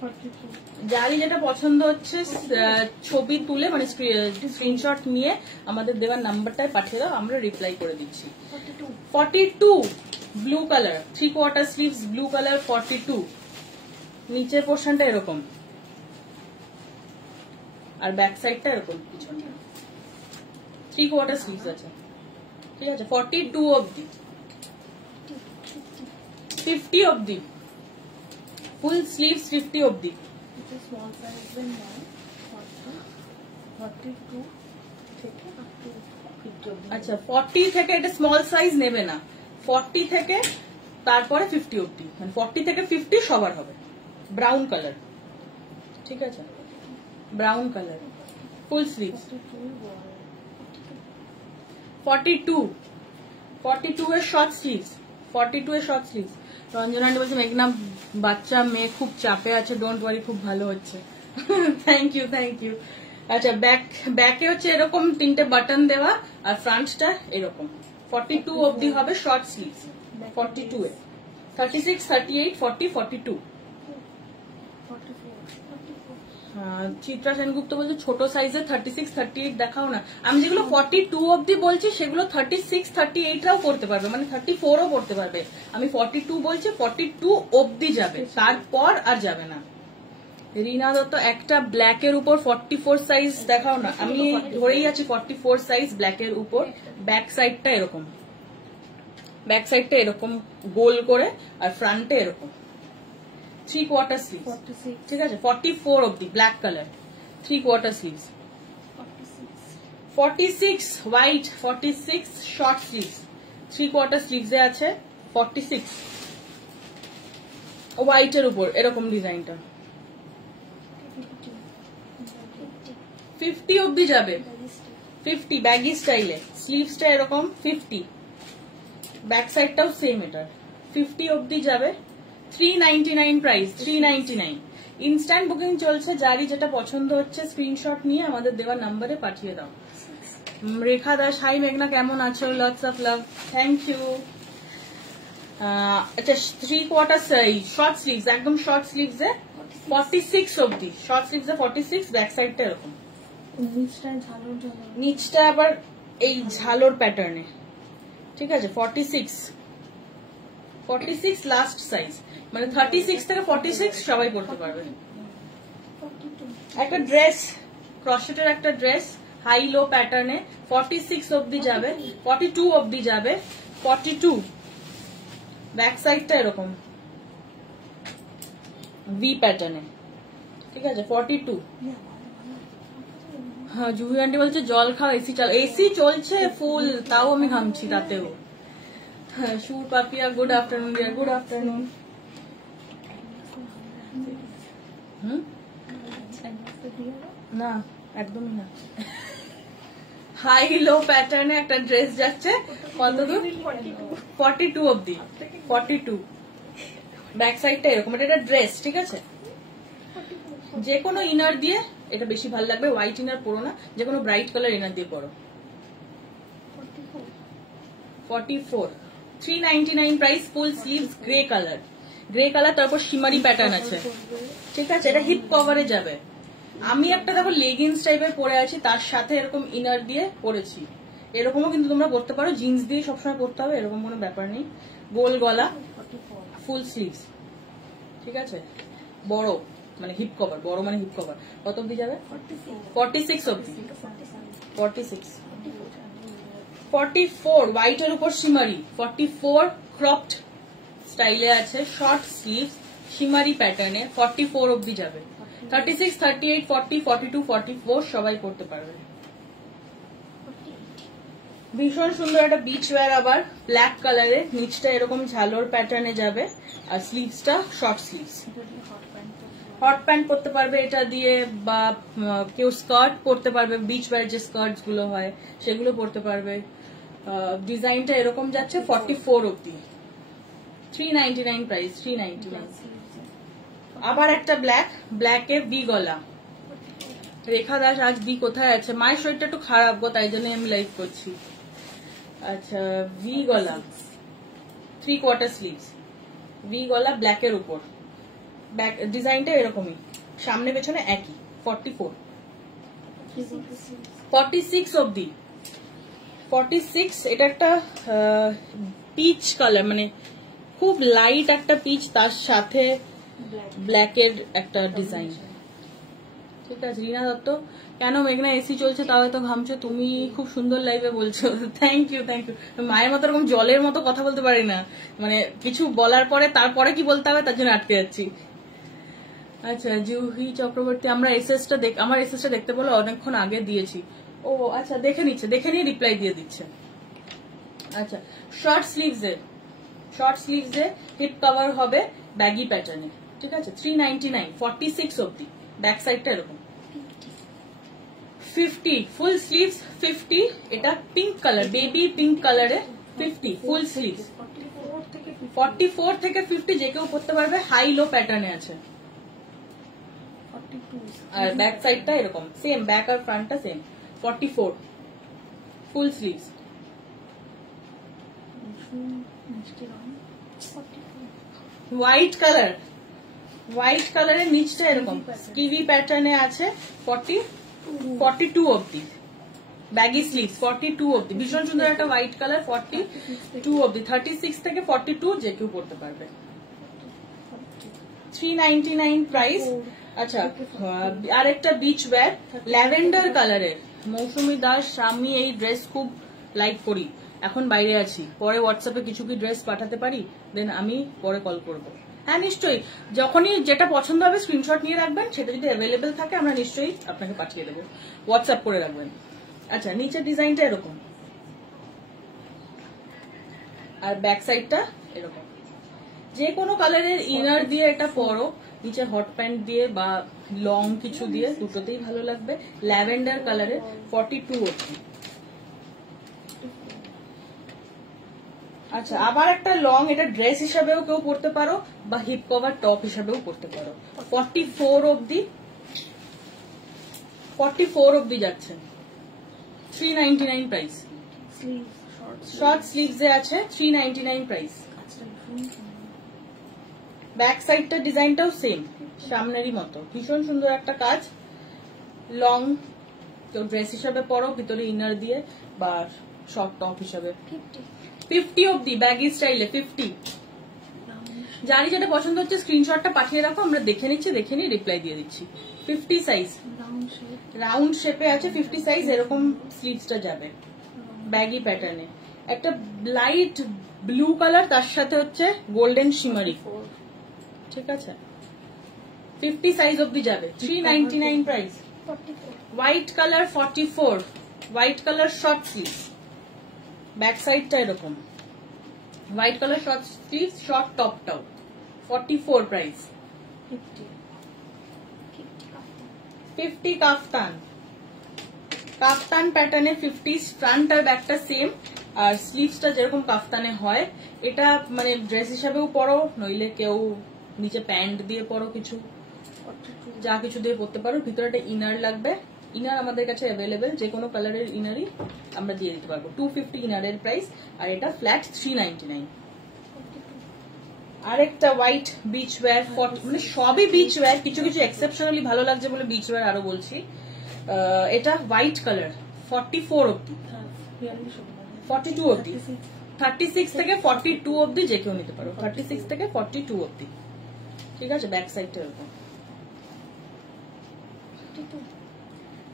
42. যারই যেটা পছন্দ হচ্ছে ছবি তুলে মানে স্ক্রিনশট নিয়ে আমাদের দেওয়ার নাম্বারটায় পাঠিয়ে দাও, আমরা রিপ্লাই করে দিচ্ছি। 42. 42 blue colour, 3/4 sleeves blue colour, 42 নিচের পোর্শনটা এরকম আর ব্যাক সাইডটা এরকম পিছনটা, 3/4 স্লিভস আছে, ঠিক আছে, 42 অব্দি। 50 অব্দি ফুল স্লিভস, 50 অব্দি। It's a small size than mine. 42 থেকে up to 50. আচ্ছা 40 থেকে এটা স্মল সাইজ নেবে না, 40 থেকে তারপরে 50 অব্দি, মানে 40 থেকে 50 সবার হবে। ব্রাউন কালার, ঠিক আছে, ব্রাউন কালার ফুল স্লিভস। 42 এর শর্ট স্লিভস, 42 এর শর্ট স্লিভস। রঞ্জনা আন্টি বলছে মেঘনা বাচ্চা মেয়ে খুব চাপে আছে, ডোন্ট ওয়ারি, খুব ভালো হচ্ছে। Thank you thank you. আচ্ছা ব্যাকে হচ্ছে এরকম 3টে বাটন দেওয়া আর ফ্রন্টটা এরকম। 42 অবধি হবে শর্ট স্লিভস, 42 এ 36, 38, 40, 42। 44. চিত্রা সেনগুপ্ত বলছে ছোট সাইজের 36, 38 দেখাও না। আমি যেগুলো 42 অব্দি বলছি সেগুলো 36, 38রাও করতে পারবে, মানে 34ও করতে পারবে। আমি 42 বলছি, 42 অব্দি যাবে, তারপর আর যাবে না। রিনা দত্ত একটা ব্ল্যাকের উপর 44 সাইজ দেখাও না। আমি ধরেই আছি 44 সাইজ ব্ল্যাকের উপর। ব্যাক সাইডটা এরকম, ব্যাক সাইডটা এরকম গোল করে আর ফ্রন্টে এরকম 3/4 স্লিভস, 46. ঠিক আছে, 44 অব্দি black colour 3/4 sleeves. 46. 46 white, 46 short sleeves, 3/4 স্লিভসে আছে 46 হোয়াইটের উপর এরকম ডিজাইনটা। 50 অব্দি যাবে, 50 ব্যাগি স্টাইলে, স্লিভসটা এরকম 50, ব্যাক সাইডটাও সেম এটার, 50 অব্দি যাবে। 399 প্রাইস, 399। ইনস্ট্যান্ট বুকিং চলছে, যারই যেটা পছন্দ হচ্ছে স্ক্রিনশট নিয়ে আমাদের দেওয়া নাম্বারে পাঠিয়ে দাও। রেখা দাস, হাই মেঘনা কেমন আছো, lots of love, thank you. আচ্ছা 3/4 শর্ট স্লিভস, একদম শর্ট স্লিভসে 46 অব্দি, শর্ট স্লিভসে 46, ব্যাক সাইডটা এরকম, নিচটা ঝালর ঝালর। নিচটা আবার এই ঝালোর প্যাটার্নে, ঠিক আছে, 46 লাস্ট সাইজ, মানে 36 থেকে 46 সবাই পড়তে পারবে। 42. একটা ড্রেস, ক্রসেটের একটা ড্রেস হাই লো প্যাটার্নে 46 অব্দি যাবে, 42 অব্দি যাবে, 42 ব্যাক সাইডটা এরকম ভি প্যাটার্নে, ঠিক আছে, 42। হ্যাঁ জুহি আন্টি বলছে জল খাও, এসি চাল, এসি চলছে ফুল, তাও আমি ঘামছি তাতেও। হ্যাঁ Sur Papiya, good afternoon dear, good afternoon. না একদমই না। হাই লো প্যাটার্নে একটা ড্রেস যাচ্ছে কত দূর, 42 অব্দি, 42 ব্যাক সাইডটা এরকম, এটা ড্রেস, ঠিক আছে, যে কোনো ইনার দিয়ে এটা বেশি ভালো লাগবে, হোয়াইট ইনার পরো না, যে কোনো ব্রাইট কালার ইনার দিয়ে পরো। 44, 399 প্রাইস, ফুল sleeves grey colour, grey colour, তারপর শিমারি প্যাটার্ন আছে, ঠিক আছে, এটা হিপ কভারে যাবে। আমি একটা দেখো লেগিংস টাইপের পরে আছি, তার সাথে এরকম ইনার দিয়ে পরেছি, এরকমও কিন্তু তোমরা পরতে পারো, জিন্স দিয়ে সবসময় পরতে হবে এরকম কোনো ব্যাপার নেই। গোল গলা, ফুল স্লিভস, ঠিক আছে, বড় মানে হিপ কভার, বড় মানে হিপ কভার, কত অব্দি যাবে, 46 অব্দি, 46, 44 হোয়াইটের উপর শিমারি, 44 ক্রপড স্টাইলে আছে, শর্ট স্লিভস শিমারি প্যাটার্নে 44 অবধি যাবে। 36, 38, 40, 42, 44 সবাই করতে পারবে। ভীষণ সুন্দর একটা বিচ ওয়্যার, আবার ব্ল্যাক কালারে, নিচটা এরকম ঝালোর প্যাটার্নে যাবে আর স্লিভসটা শর্ট স্লিভস। হট প্যান্ট পরতে পারবে এটা দিয়ে, বা কেউ স্কার্ট পরতে পারবে, বিচ ওয়্যার যে স্কার্টস গুলো হয় সেগুলো পরতে পারবে। ডিজাইনটা এরকম যাচ্ছে 44 অবধি, 399 প্রাইস, 399। আবার একটা ব্ল্যাকে বি গলা। রেখা দাস আজ বি কোথায় আছে? মায়ের শরীরটা একটু খারাপ গো, তাই জন্য আমি লাইভ করছি। আচ্ছা, ভি গলা, 3/4 স্লিভস, ভি গলা ব্ল্যাকের উপর, ব্যাক ডিজাইনটা এরকমই, সামনে পেছনে একই। 44, 46 অবধি, 46। এটা একটা পিচ কালার, মানে খুব লাইট একটা পিচ, তার সাথে ব্ল্যাকের একটা ডিজাইন। ঠিক আছে রিনা দত্ত, কেন মেঘনা এসি চলছে তাও তো ঘামছো? তুমি খুব সুন্দর লাইভে বলছো, থ্যাংক ইউ থ্যাংক ইউ। মায়ের মতো এরকম জলের মতো কথা বলতে পারি না, মানে কিছু বলার পরে তারপরে কি বলতে হবে তার জন্য আটকে যাচ্ছি। আচ্ছা, জুহি চক্রবর্তী, আমার এসএসটা দেখতে বলো, অনেকক্ষণ আগে দিয়েছি। ও আচ্ছা, দেখে নিয়ে রিপ্লাই দিয়ে দিচ্ছে। আচ্ছা, শর্ট স্লিভসে হিপ কভার হবে ব্যাগি প্যাটার্নে। ঠিক আছে, 399, 46 অবধি। ব্যাক সাইডটা এরকম। 50 ফুল স্লিভস, 50। এটা পিঙ্ক কালার, বেবি পিঙ্ক কালারে 50 ফুল স্লিভস। 44 থেকে 50 যে কেউ পরতে পারবে, হাই লো প্যাটার্নে আছে। আর ব্যাক সাইডটা এরকম সেম, ব্যাক আর ফ্রন্টটা সেম। 44 full sleeves. হোয়াইট কালারের নিচটা এরকম কিভি প্যাটার্নে আছে, 42 অবধি। ব্যাগি স্লিভস 42 অবধি, ভীষণ সুন্দর একটা হোয়াইট কালার, 42 অবধি। 36 থেকে 42 যে কেউ পড়তে পারবে, 399 প্রাইস। আচ্ছা, আরেকটা বিচ ওয়্যার ল্যাভেন্ডার কালারের, মৌসুমী দাস, আমি এই ড্রেস খুব লাইক করি, এখন বাইরে আছি, পরে হোয়াটসঅ্যাপে কিছু কি ড্রেস পাঠাতে পারি? দেন আমি পরে কল করব। হ্যাঁ নিশ্চয়ই, যখনই যেটা পছন্দ হবে স্ক্রিনশট নিয়ে রাখবেন, সেটা যদি অ্যাভেলেবেল থাকে আমরা নিশ্চয়ই আপনাকে পাঠিয়ে দেবো, হোয়াটসঅ্যাপ করে রাখবেন। আচ্ছা, নিচের ডিজাইনটা এরকম আর ব্যাক সাইডটা এরকম। যে কোনো কালারের ইনার দিয়ে এটা পরো, নিচে হট প্যান্ট দিয়ে বা লং কিছু দিয়ে, দুটোতেই ভালো লাগবে। ল্যাভেন্ডার কালারের 42 অবধি। আচ্ছা, আবার একটা লং, এটা ড্রেস হিসাবেও কেউ পরতে পারো বা হিপ কভার টপ হিসাবেও পরতে পারো। 44 অবধি, 44 অবধি যাচ্ছে, 399 প্রাইস। শর্ট স্লিভসে আছে, 399 প্রাইস। ব্যাক সাইডটা ডিজাইনটাও সেম, সামনেরই মতো, ভীষণ সুন্দর একটা কাজ। লং কেউ ড্রেস হিসাবে পরো, ভিতরে ইনার দিয়ে, বা শর্ট টপ হিসাবে। 50 অবধি ব্যাগি স্টাইলে 50। জানি যেটা পছন্দ হচ্ছে স্ক্রিনশটটা পাঠিয়ে রাখো, আমরা দেখে নিয়ে রিপ্লাই দিয়ে দিচ্ছি। 50 সাইজ, রাউন্ড শেপে আছে, 50 সাইজ। এরকম স্লিভসটা যাবে ব্যাগি প্যাটার্নে, একটা লাইট ব্লু কালার, তার সাথে হচ্ছে গোল্ডেন শিমারি। ঠিক আছে, 50 সাইজ অবধি যাবে, 399 price. White colour 44, white colour short sleeve, back সাইডটা এরকম, white colour short sleeve, short টপটাও, 44 প্রাইস। 50 কাফতান প্যাটার্নে 50, ফ্রন্ট আর ব্যাকটা সেম, আর স্লিভসটা যেরকম কাফতানে হয়। এটা মানে ড্রেস হিসাবেও পরো, নইলে কেউ নিচে প্যান্ট দিয়ে পরো, কিছু যা কিছু দিয়ে পরতে পারো। ভিতরে একটা ইনার লাগবে, ইনার আমাদের কাছে অ্যাভেলেবেল, যে কোনো কালারের ইনারই আমরা দিয়ে দিতে পারবো। 250 ইনারের প্রাইস, আর এটা ফ্ল্যাট 399। আরেকটা হোয়াইট বিচ ওয়্যার, মানে সবই বিচ ওয়্যার, কিছু কিছু এক্সেপশনালি ভালো লাগছে বলে বিচ ওয়্যার আরো বলছি। এটা হোয়াইট কালার, 44 অব্দি, 42 অব্দি, 36 থেকে 42 অব্দি যে কেউ নিতে পারো, 36 থেকে 42 অব্দি। ঠিক আছে, ব্যাক সাইডটা এরকম।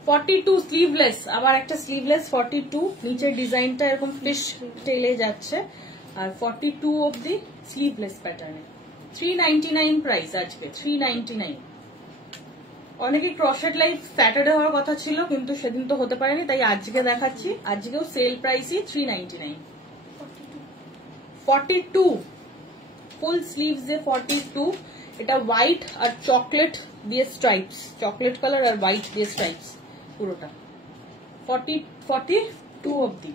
42 স্লিভলেস, আবার একটা স্লিভলেস 42, নিচের ডিজাইনটা এরকম ফিশ টেলে যাচ্ছে, আর 42 অব্দি স্লিভলেস প্যাটার্নে। 399 প্রাইস আজকে 399। অনেকে ক্রশেট লাইভ স্যাটারডে হওয়ার কথা ছিল কিন্তু সেদিন তো হতে পারেনি, তাই আজকে দেখাচ্ছি। আজকেও সেল প্রাইসই 399। 42 ফুল স্লিভস এ 42। এটা হোয়াইট আর চকলেট দিয়ে স্ট্রাইপস, চকলেট কালার আর হোয়াইট দিয়ে স্ট্রাইপস পুরোটা। 42 অবধি,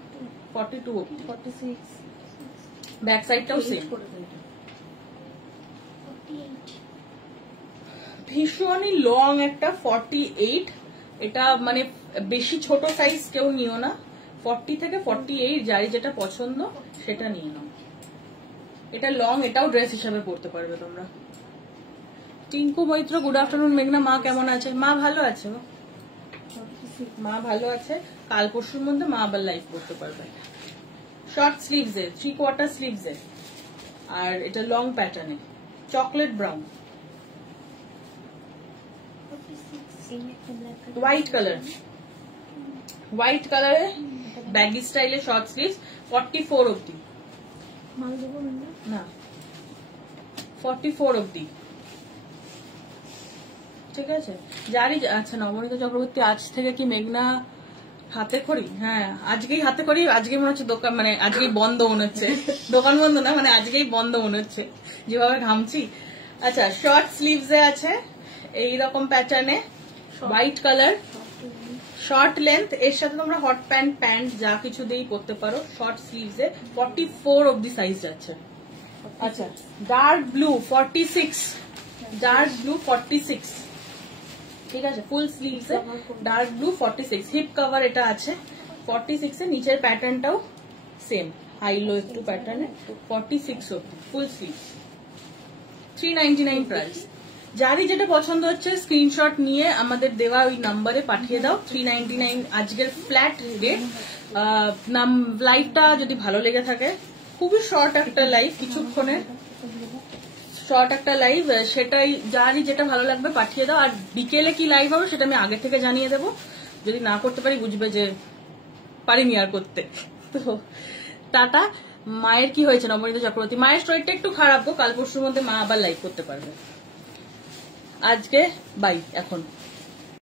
42 অবধি। 46 ব্যাক সাইডটাও সেম। 48 ভীষণই লং একটা 48। এটা মানে বেশি ছোট সাইজ কেউ নিও না, 40 থেকে 48 যাই যেটা পছন্দ সেটা নিয়ে নাও। এটা লং, এটাও ড্রেস হিসাবে পরতে পারবে তোমরা। Tinku Maitra good afternoon. মেঘনা মা কেমন আছে? মা ভালো আছে, মা ভালো আছে। কাল পরশুর মধ্যে মা আবার লাইভ করতে পারবে। শর্ট স্লিভস এর 3/4 স্লিভস এর, আর এটা লং প্যাটার্নে chocolate brown, 46 white colour, white কালারে ব্যাগি স্টাইলে শর্ট স্লিভস 44 অবধি। মাল দেবো না 44 অবধি, ঠিক আছে। যারই আচ্ছা নবনীতা চক্রবর্তী আজ থেকে কি মেঘনা হাতে খড়ি? হ্যাঁ আজকেই হাতে খড়ি, আজকেই মনে হচ্ছে দোকান, মানে আজকেই বন্ধ মনে হচ্ছে, দোকান বন্ধ না মানে আজকেই বন্ধ মনে হচ্ছে যেভাবে ঘামছি। আচ্ছা শর্ট স্লিভস এ আছে এইরকম প্যাটার্নে, হোয়াইট কালার, শর্ট লেন্থ, এর সাথে তোমরা হট প্যান্ট প্যান্ট যা কিছু দিয়েই পরতে পারো। শর্ট স্লিভস এ 44 অবধি সাইজ আছে। আচ্ছা ডার্ক ব্লু 46, ডার্ক ব্লু 46, ঠিক আছে। ফুল স্লিভস এ ডার্ক ব্লু 46, হিপ কভার এটা আছে 46 এ, নিচের প্যাটার্নটাও সেম হাই লো একটু প্যাটার্নে 46 অবধি ফুল স্লিভ। 399 প্রাইস। যারই যেটা পছন্দ হচ্ছে স্ক্রিনশট নিয়ে আমাদের দেওয়া ওই নাম্বারে পাঠিয়ে দাও। 399 আজকের ফ্ল্যাট রেট। লাইভটা যদি ভালো লেগে থাকে, খুবই শর্ট একটা লাইভ, কিছুক্ষণের শর্ট একটা লাইভ, সেটাই যারই যেটা ভালো লাগবে পাঠিয়ে দাও। আর বিকেলে কি লাইভ হবে সেটা আমি আগে থেকে জানিয়ে দেবো, যদি না করতে পারি বুঝবে যে পারিনি আর করতে। তো টাটা। মায়ের কি হয়েছে নবনীতা চক্রবর্তী? মায়ের শরীরটা একটু খারাপ গো, কাল পরশুর মধ্যে মা আবার লাইভ করতে পারবে। আজকে বাই এখন।